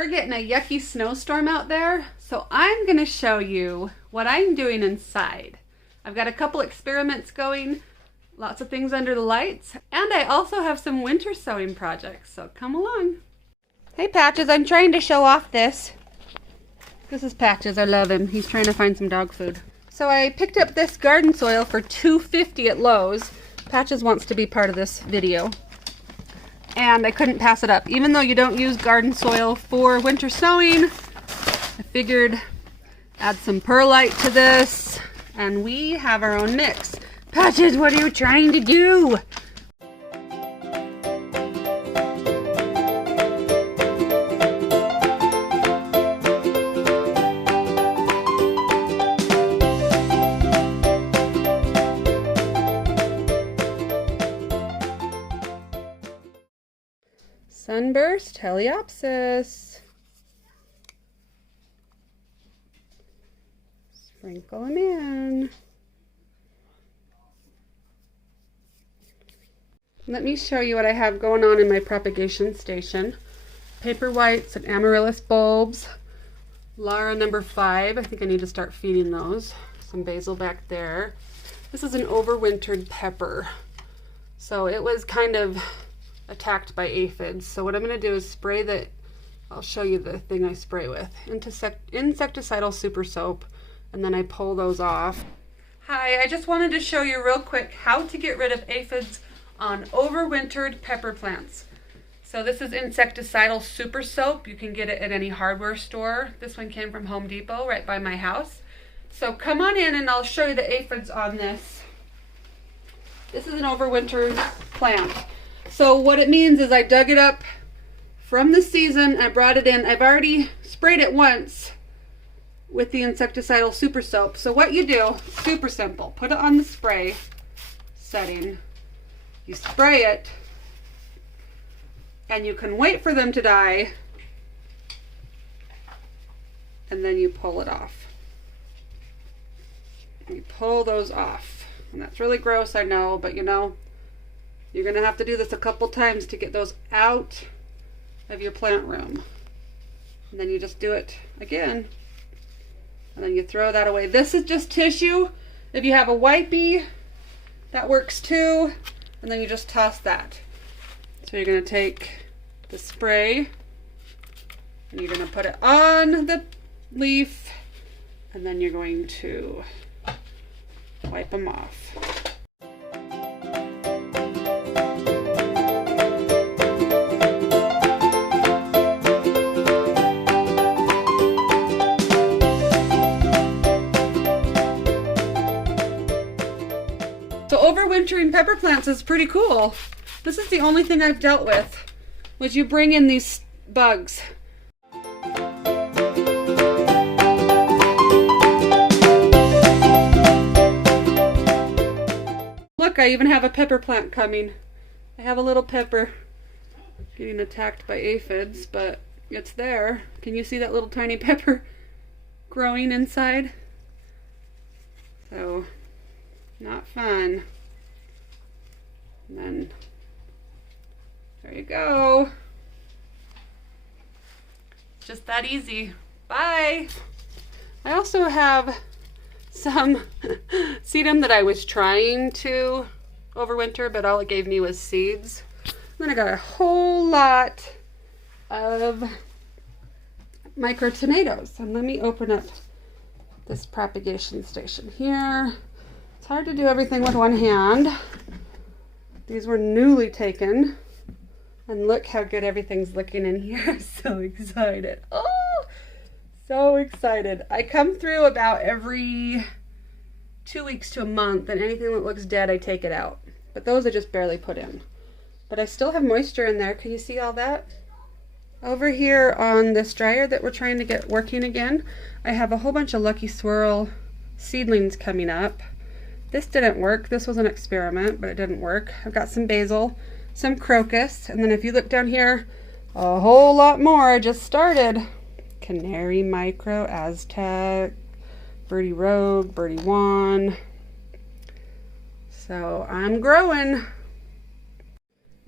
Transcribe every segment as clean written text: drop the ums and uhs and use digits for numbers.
We're getting a yucky snowstorm out there, so I'm going to show you what I'm doing inside. I've got a couple experiments going, lots of things under the lights, and I also have some winter sowing projects, so come along. Hey Patches, I'm trying to show off this. This is Patches, I love him. He's trying to find some dog food. So I picked up this garden soil for $2.50 at Lowe's. Patches wants to be part of this video. And I couldn't pass it up. Even though you don't use garden soil for winter sowing, I figured add some perlite to this, and we have our own mix. Patches, what are you trying to do? Sunburst Heliopsis. Sprinkle them in. Let me show you what I have going on in my propagation station. Paper whites and amaryllis bulbs. Lara number 5. I think I need to start feeding those. Some basil back there. This is an overwintered pepper. So it was kind of attacked by aphids. So what I'm going to do is spray that. I'll show you the thing I spray with. Insecticidal super soap. And then I pull those off. Hi, I just wanted to show you real quick how to get rid of aphids on overwintered pepper plants. So this is insecticidal super soap. You can get it at any hardware store. This one came from Home Depot right by my house. So come on in and I'll show you the aphids on this. This is an overwintered plant. So what it means is I dug it up from the season, I brought it in. I've already sprayed it once with the insecticidal super soap. So what you do, super simple, put it on the spray setting. You spray it, and you can wait for them to die, and then you pull it off. You pull those off. And that's really gross, I know, but you know, you're going to have to do this a couple times to get those out of your plant room. And then you just do it again. And then you throw that away. This is just tissue. If you have a wipey, that works too. And then you just toss that. So you're going to take the spray and you're going to put it on the leaf. And then you're going to wipe them off. So overwintering pepper plants is pretty cool. This is the only thing I've dealt with, was you bring in these bugs. Look, I even have a pepper plant coming. I have a little pepper getting attacked by aphids, but it's there. Can you see that little tiny pepper growing inside? So, not fun. And then, there you go. Just that easy. Bye. I also have some sedum that I was trying to overwinter, but all it gave me was seeds. And then I got a whole lot of micro tomatoes. And let me open up this propagation station here. It's hard to do everything with one hand. These were newly taken. And look how good everything's looking in here. So excited. Oh, so excited. I come through about every 2 weeks to a month, and anything that looks dead, I take it out. But those I just barely put in. But I still have moisture in there. Can you see all that? Over here on this dryer that we're trying to get working again, I have a whole bunch of Lucky Swirl seedlings coming up. This didn't work. This was an experiment, but it didn't work. I've got some basil, some crocus, and then if you look down here, a whole lot more I just started. Canary Micro, Aztec, Birdie Rogue, Birdie Wan. So I'm growing.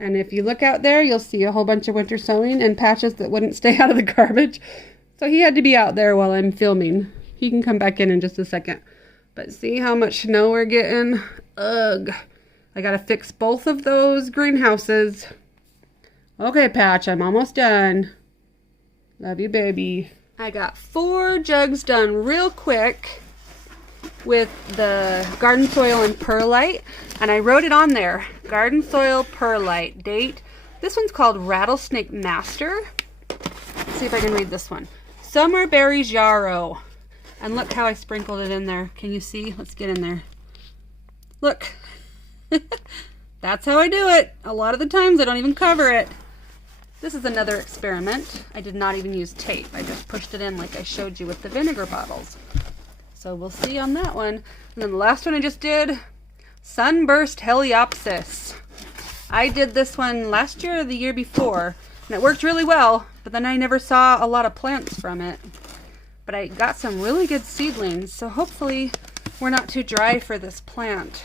And if you look out there, you'll see a whole bunch of winter sowing and patches that wouldn't stay out of the garbage. So he had to be out there while I'm filming. He can come back in just a second. But see how much snow we're getting? Ugh. I gotta fix both of those greenhouses. Okay, Patch, I'm almost done. Love you, baby. I got 4 jugs done real quick with the garden soil and perlite, and I wrote it on there. Garden soil perlite. Date. This one's called Rattlesnake Master. Let's see if I can read this one. Summer berries yarrow. And look how I sprinkled it in there. Can you see? Let's get in there. Look. That's how I do it. A lot of the times I don't even cover it. This is another experiment. I did not even use tape. I just pushed it in like I showed you with the vinegar bottles. So we'll see on that one. And then the last one I just did, Sunburst Heliopsis. I did this one last year or the year before, and it worked really well, but then I never saw a lot of plants from it. But I got some really good seedlings, so hopefully we're not too dry for this plant.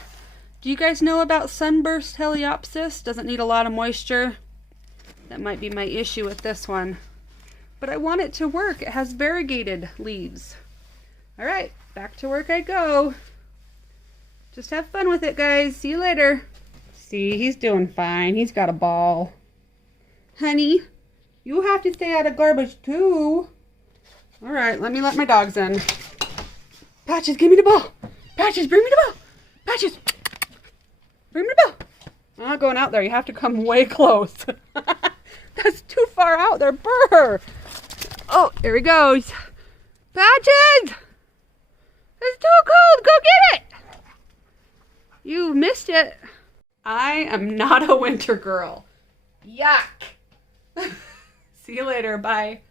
Do you guys know about Sunburst Heliopsis? Doesn't need a lot of moisture. That might be my issue with this one. But I want it to work. It has variegated leaves. All right, back to work I go. Just have fun with it, guys. See you later. See, he's doing fine. He's got a ball. Honey, you have to stay out of garbage too. All right, let me let my dogs in. Patches, give me the ball. Patches, bring me the ball. Patches, bring me the ball. I'm not going out there. You have to come way close. That's too far out there. Brr. Oh, here he goes. Patches! It's too cold. Go get it. You missed it. I am not a winter girl. Yuck. See you later. Bye.